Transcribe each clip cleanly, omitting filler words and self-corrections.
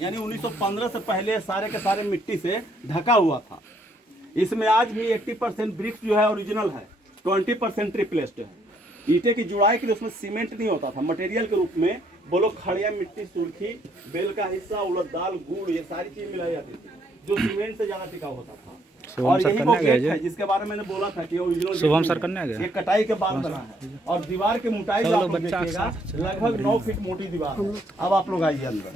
यानी 1915 से पहले सारे के सारे मिट्टी से ढका हुआ था। इसमें आज भी 80% ब्रिक्स जो है ओरिजिनल है, 20% रिप्लेस्ड है। ईंटे की जुड़ाई के लिए उसमें सीमेंट नहीं होता था, मटेरियल के रूप में वो लोग खड़िया मिट्टी, सुर्खी, बेल का हिस्सा, उड़द दाल, गुड़, ये सारी चीज मिलाई जाती थी जो सीमेंट से ज्यादा टिकाऊ होता था। और यही वो गेट है जिसके बारे में मैंने बोला था कि ओरिजिनल शुभम सर करने आ गया। ये कटाई के बाद बना है और दीवार की मोटाई जो आप लोग देखिएगा लगभग 9 फीट मोटी दीवार है। अब आप लोग आइए अंदर।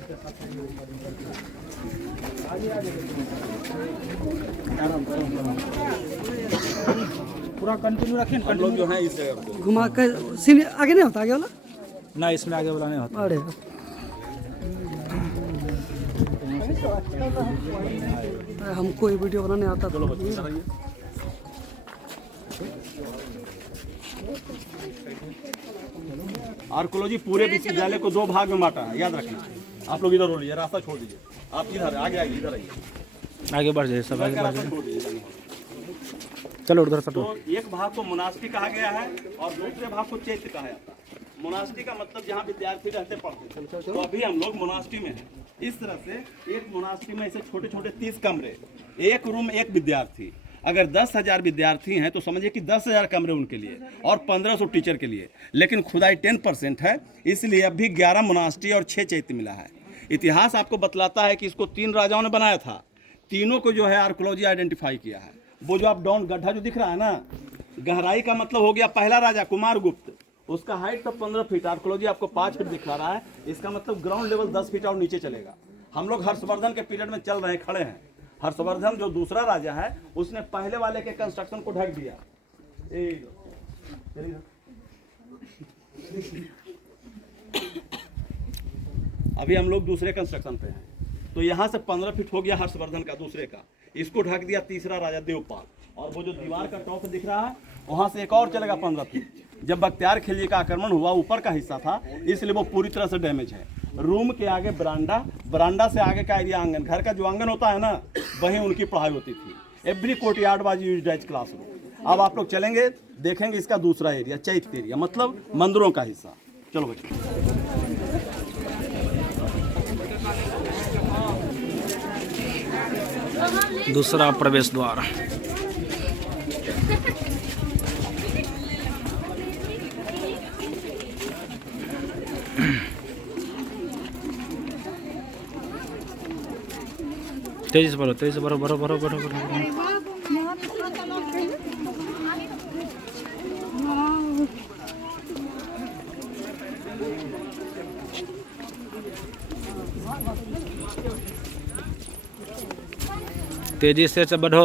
पूरा कंटिन्यू रखें। हम लोग जो है इस जगह पे घुमा कर सीन आगे नहीं होता, आगे वाला ना इसमें आगे वाला नहीं होता। अरे हमको ये वीडियो बनाने आता था। आर्कोलॉजी पूरे विश्वविद्यालय को 2 भाग में बांटा है, याद रखना। आप लोग इधर हो लीजिए, रास्ता छोड़ दीजिए। आप इधर आगे आइए, इधर आइए, आगे बढ़ जाइए, सब आगे बढ़ जाइए। छोड़ दीजिए। चलो उधर से तो एक भाग को मोनास्ट्री कहा गया है और दूसरे भाग को चैत्य कहा जाता है। मोनास्ट्री का मतलब जहाँ विद्यार्थी रहते पढ़ते थे। तो अभी हम लोग मोनास्ट्री में हैं। इस तरह से एक मोनास्ट्री में ऐसे छोटे छोटे 30 कमरे, एक रूम एक विद्यार्थी। अगर 10,000 विद्यार्थी हैं तो समझिए कि 10,000 कमरे उनके लिए और 1500 टीचर के लिए। लेकिन खुदाई 10% है, इसलिए अब भी 11 मोनास्ट्री और 6 चैत्य मिला है। इतिहास आपको बतलाता है कि इसको 3 राजाओं ने बनाया था। तीनों को जो है आर्कोलॉजी आइडेंटिफाई किया है। वो जो आप डाउन गड्ढा जो दिख रहा है ना, गहराई का मतलब हो गया पहला राजा कुमारगुप्त, उसका हाइट तो 15 फीट, आर्कोलॉजी आपको 5 फीट दिखा रहा है। इसका मतलब ग्राउंड लेवल 10 फीट और नीचे चलेगा। हम लोग हर्षवर्धन के पीरियड में चल रहे हैं, खड़े हैं। हर्षवर्धन जो दूसरा राजा है उसने पहले वाले के कंस्ट्रक्शन को ढक दिया। अभी हम लोग दूसरे कंस्ट्रक्शन पे हैं। तो यहाँ से 15 फीट हो गया हर्षवर्धन का, दूसरे का। इसको ढक दिया तीसरा राजा देवपाल। और वो जो दीवार का टॉप दिख रहा है वहां से एक और चलेगा 15 फीट। जब बख्तियार खिलजी का आक्रमण हुआ, ऊपर का हिस्सा था, इसलिए वो पूरी तरह से डैमेज है। रूम के आगे बरांडा, बरांडा से आगे का एरिया आंगन। घर का जो आंगन होता है ना, वहीं उनकी पढ़ाई होती थी। Every courtyard was used as classroom. अब आप लोग चलेंगे, देखेंगे इसका दूसरा एरिया, चैत्य एरिया, मतलब मंदिरों का हिस्सा। चलो बच्चों। दूसरा प्रवेश द्वार। तेजी से बढ़ो, तेजी से बढ़ो, बढ़ो बढ़ो बढ़ो बढ़ो। तेजी से बढ़ो।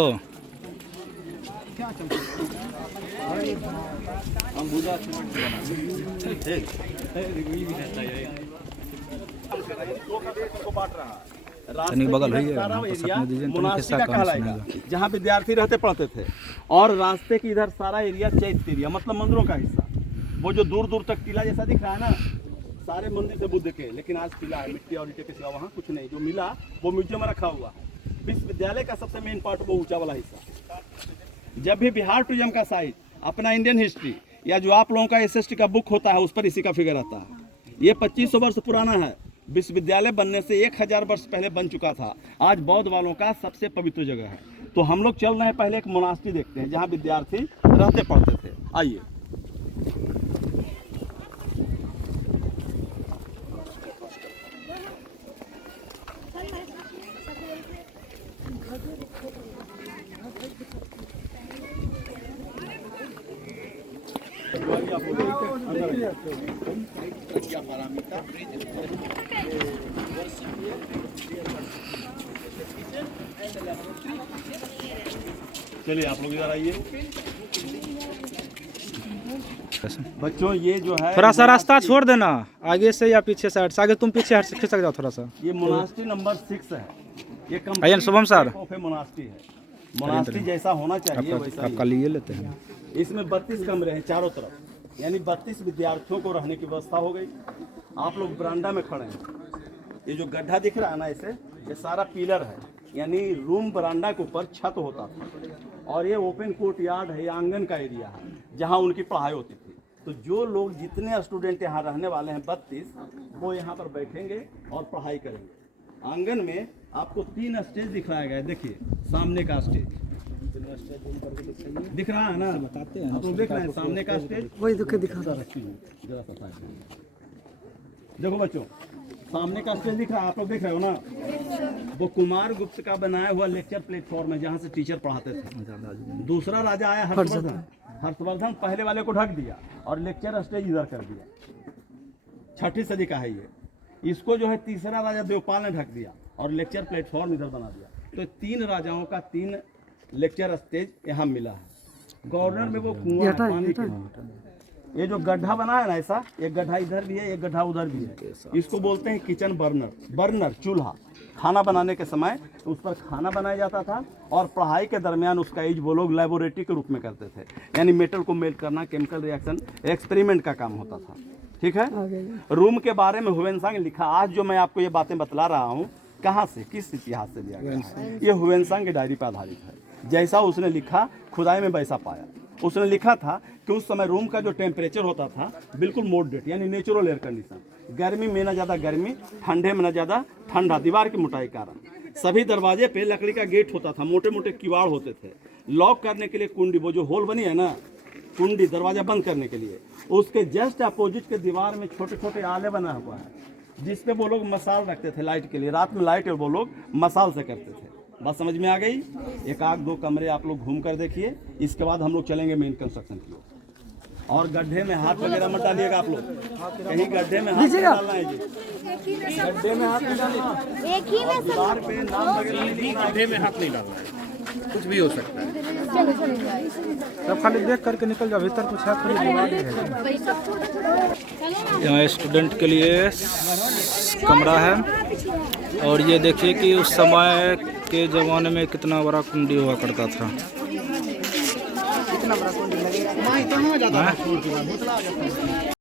बगल जहाँ विद्यार्थी रहते पढ़ते थे, और रास्ते की इधर सारा एरिया चैत्य एरिया, मतलब मंदिरों का हिस्सा। वो जो दूर दूर तक टीला जैसा दिख रहा है ना, सारे मंदिर थे बुद्ध के, लेकिन आज टीला है, मिट्टी और ईंटे के सिवा वहाँ कुछ नहीं। जो मिला वो म्यूजियम में रखा हुआ है। विश्वविद्यालय का सबसे मेन पार्ट वो ऊंचा वाला हिस्सा। जब भी बिहार टूरिज्म का साइट, अपना इंडियन हिस्ट्री या जो आप लोगों का एसएसटी का बुक होता है, उस पर इसी का फिगर आता है। ये 2500 वर्ष पुराना है। विश्वविद्यालय बनने से 1000 वर्ष पहले बन चुका था। आज बौद्ध वालों का सबसे पवित्र जगह है। तो हम लोग चल रहे हैं, पहले एक मोनास्ट्री देखते हैं जहाँ विद्यार्थी रहते पढ़ते थे। आइए। चलिए आप लोग इधर आइए। बच्चों ये जो है, थोड़ा सा रास्ता छोड़ देना, आगे से या पीछे से। आगे तुम पीछे हट खिसक जाओ थोड़ा सा। ये मोनास्ट्री नंबर 6 है। ये आइए शुभम सर। मोनास्ट्री है। मोनास्ट्री जैसा होना चाहिए वैसा आपका लिए लेते हैं। इसमें 32 कमरे हैं चारों तरफ, यानी 32 विद्यार्थियों को रहने की व्यवस्था हो गई। आप लोग बरामदा में खड़े हैं। ये जो गड्ढा दिख रहा है ना, इसे ये सारा पिलर है, यानी रूम बरामदा के ऊपर छत होता था। और ये ओपन कोर्ट यार्ड है, ये आंगन का एरिया है जहाँ उनकी पढ़ाई होती थी। तो जो लोग, जितने स्टूडेंट यहाँ रहने वाले हैं 32, वो यहाँ पर बैठेंगे और पढ़ाई करेंगे। आंगन में आपको 3 स्टेज दिखाया गया है। देखिए सामने का स्टेज दिख रहा है ना, बताते हैं आप लोग देख रहे हैं सामने का स्टेज। वही दुख दिखा था। जरा सा साइड में। देखो बच्चों, सामने का स्टेज दिख रहा है, आप लोग देख रहे हो ना, वो कुमार गुप्त का बनाया हुआ लेक्चर प्लेटफॉर्म है जहाँ से टीचर पढ़ाते थे। दूसरा राजा आया हर्षवर्धन। हर्षवर्धन पहले वाले को ढक दिया और लेक्चर स्टेज इधर कर दिया। 6ठी सदी का है ये। इसको जो है तीसरा राजा देवपाल ने ढक दिया और लेक्चर प्लेटफॉर्म इधर बना दिया। तो 3 राजाओं का 3 लेक्चर स्टेज यहाँ मिला है। गवर्नर में वो कुआं है पानी के। ये जो गड्ढा बना है ना ऐसा, एक गड्ढा इधर भी है, एक गड्ढा उधर भी है। इसको बोलते हैं किचन बर्नर। बर्नर चूल्हा, खाना बनाने के समय उस पर खाना बनाया जाता था और पढ़ाई के दरमियान उसका यूज वो लोग लेबोरेटरी के रूप में करते थे। यानी मेटल को मेल्ट करना, केमिकल रिएक्शन, एक्सपेरिमेंट का काम होता था। ठीक है। रूम के बारे में हुएनसांग लिखा। आज जो मैं आपको ये बातें बतला रहा हूँ, कहाँ से, किस इतिहास से लिया गया है? ये हुएनसांग की डायरी पर आधारित है। जैसा उसने लिखा खुदाई में वैसा पाया। उसने लिखा था कि उस समय रूम का जो टेम्परेचर होता था बिल्कुल मॉडरेट, यानी नेचुरल एयर कंडीशन। गर्मी में ना ज़्यादा गर्मी, ठंडे में ना ज़्यादा ठंडा। दीवार की मोटाई कारण सभी दरवाजे पे लकड़ी का गेट होता था, मोटे मोटे किवाड़ होते थे। लॉक करने के लिए कुंडी, वो जो होल बनी है ना कुंडी, दरवाजा बंद करने के लिए, उसके जस्ट अपोजिट के दीवार में छोटे छोटे आले बना हुआ है जिसपे वो लोग मसाल रखते थे लाइट के लिए। रात में लाइट वो लोग मसाल से करते थे। बात समझ में आ गई? 1-2 कमरे आप लोग घूम कर देखिए। इसके बाद हम लोग चलेंगे मेन कंस्ट्रक्शन की ओर। और गड्ढे में हाथ वगैरह मत डालिएगा आप लोग, कहीं गड्ढे में हाथ नहीं डालना है जी। गड्ढे में हाथ नहीं डालना, दीवार पे नाम वगैरह नहीं लिखना है। गड्ढे में हाथ नहीं डालना है, कुछ भी हो सकता है। सब खाली देख करके निकल जाओ, भीतर कुछ है थोड़ी दीवार है। यहाँ स्टूडेंट के लिए कमरा है। और ये देखिए कि उस समय के ज़माने में कितना बड़ा कुंडी हुआ करता था। कितना बड़ा कुंडी लगेगा?